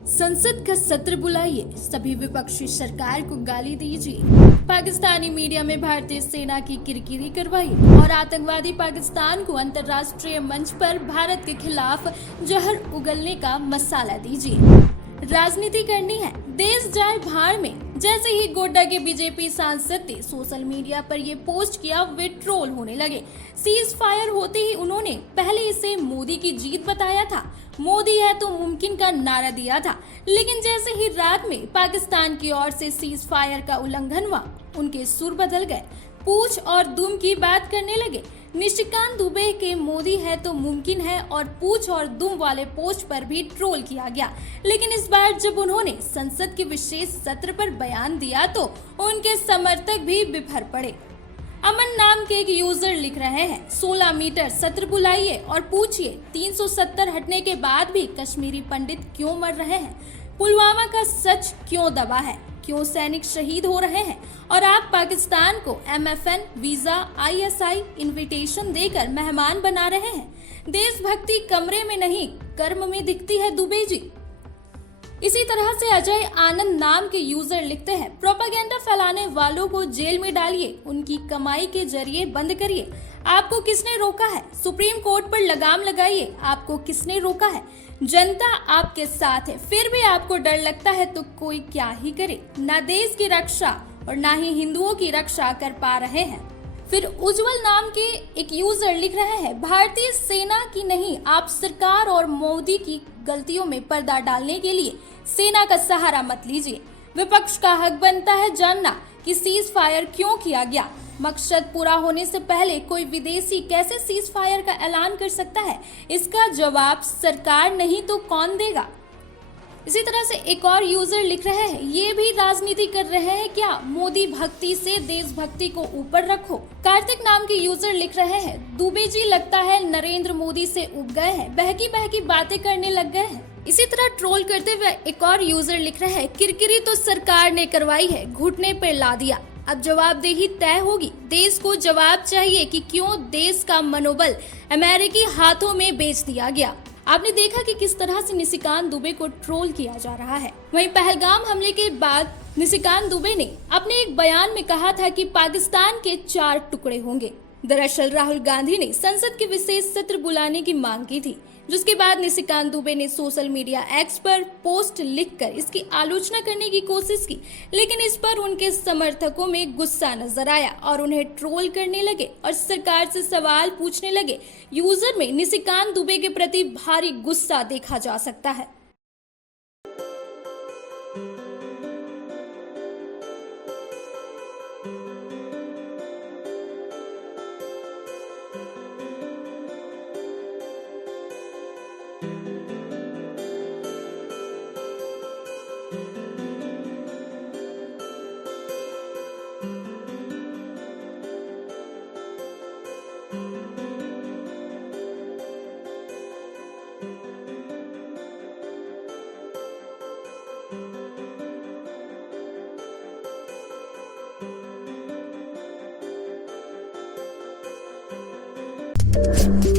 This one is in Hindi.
संसद का सत्र बुलाइए, सभी विपक्षी सरकार को गाली दीजिए, पाकिस्तानी मीडिया में भारतीय सेना की किरकिरी करवाइए और आतंकवादी पाकिस्तान को अंतर्राष्ट्रीय मंच पर भारत के खिलाफ जहर उगलने का मसाला दीजिए। राजनीति करनी है, देश जाए भाड़ में। जैसे ही गोड्डा के बीजेपी सांसद ने सोशल मीडिया पर ये पोस्ट किया, वे ट्रोल होने लगे। सीज फायर होते ही उन्होंने पहले इसे मोदी की जीत बताया था, मोदी है तो मुमकिन का नारा दिया था, लेकिन जैसे ही रात में पाकिस्तान की ओर से सीज फायर का उल्लंघन हुआ, उनके सुर बदल गए, पूछ और दुम की बात करने लगे। निशिकांत दुबे के मोदी है तो मुमकिन है और पूछ और दुम वाले पोस्ट पर भी ट्रोल किया गया, लेकिन इस बार जब उन्होंने संसद के विशेष सत्र पर बयान दिया तो उनके समर्थक भी बिफर पड़े। अमन नाम के एक यूजर लिख रहे हैं, 16 मीटर सत्र बुलाइए और पूछिए 370 हटने के बाद भी कश्मीरी पंडित क्यों मर रहे हैं, पुलवामा का सच क्यों दबा है, क्यों सैनिक शहीद हो रहे हैं और आप पाकिस्तान को MFN वीजा ISI इनविटेशन देकर मेहमान बना रहे हैं। देशभक्ति कमरे में नहीं कर्म में दिखती है दुबे जी। इसी तरह से अजय आनंद नाम के यूजर लिखते हैं, प्रोपेगेंडा फैलाने वालों को जेल में डालिए, उनकी कमाई के जरिए बंद करिए। आपको किसने रोका है? सुप्रीम कोर्ट पर लगाम लगाइए, आपको किसने रोका है? जनता आपके साथ है, फिर भी आपको डर लगता है तो कोई क्या ही करे। ना देश की रक्षा और ना ही हिंदुओं की रक्षा कर पा रहे हैं। फिर उज्जवल नाम के एक यूजर लिख रहे हैं, भारतीय सेना की नहीं, आप सरकार और मोदी की गलतियों में पर्दा डालने के लिए सेना का सहारा मत लीजिए। विपक्ष का हक बनता है जानना कि सीज फायर क्यों किया गया। मकसद पूरा होने से पहले कोई विदेशी कैसे सीज फायर का ऐलान कर सकता है? इसका जवाब सरकार नहीं तो कौन देगा? इसी तरह से एक और यूजर लिख रहे हैं, ये भी राजनीति कर रहे हैं क्या? मोदी भक्ति से देशभक्ति को ऊपर रखो। कार्तिक नाम के यूजर लिख रहे हैं, दुबे जी लगता है नरेंद्र मोदी से उब गए हैं, बहकी बहकी बातें करने लग गए हैं। इसी तरह ट्रोल करते हुए एक और यूजर लिख रहे हैं, किरकिरी तो सरकार ने करवाई है, घुटने पर ला दिया, अब जवाबदेही तय होगी। देश को जवाब चाहिए कि क्यों देश का मनोबल अमेरिकी हाथों में बेच दिया गया। आपने देखा कि किस तरह से निशिकांत दुबे को ट्रोल किया जा रहा है। वहीं पहलगाम हमले के बाद निशिकांत दुबे ने अपने एक बयान में कहा था कि पाकिस्तान के 4 टुकड़े होंगे। दरअसल राहुल गांधी ने संसद के विशेष सत्र बुलाने की मांग की थी, जिसके बाद निशिकांत दुबे ने सोशल मीडिया एक्स पर पोस्ट लिखकर इसकी आलोचना करने की कोशिश की, लेकिन इस पर उनके समर्थकों में गुस्सा नजर आया और उन्हें ट्रोल करने लगे और सरकार से सवाल पूछने लगे। यूजर में निशिकांत दुबे के प्रति भारी गुस्सा देखा जा सकता है। you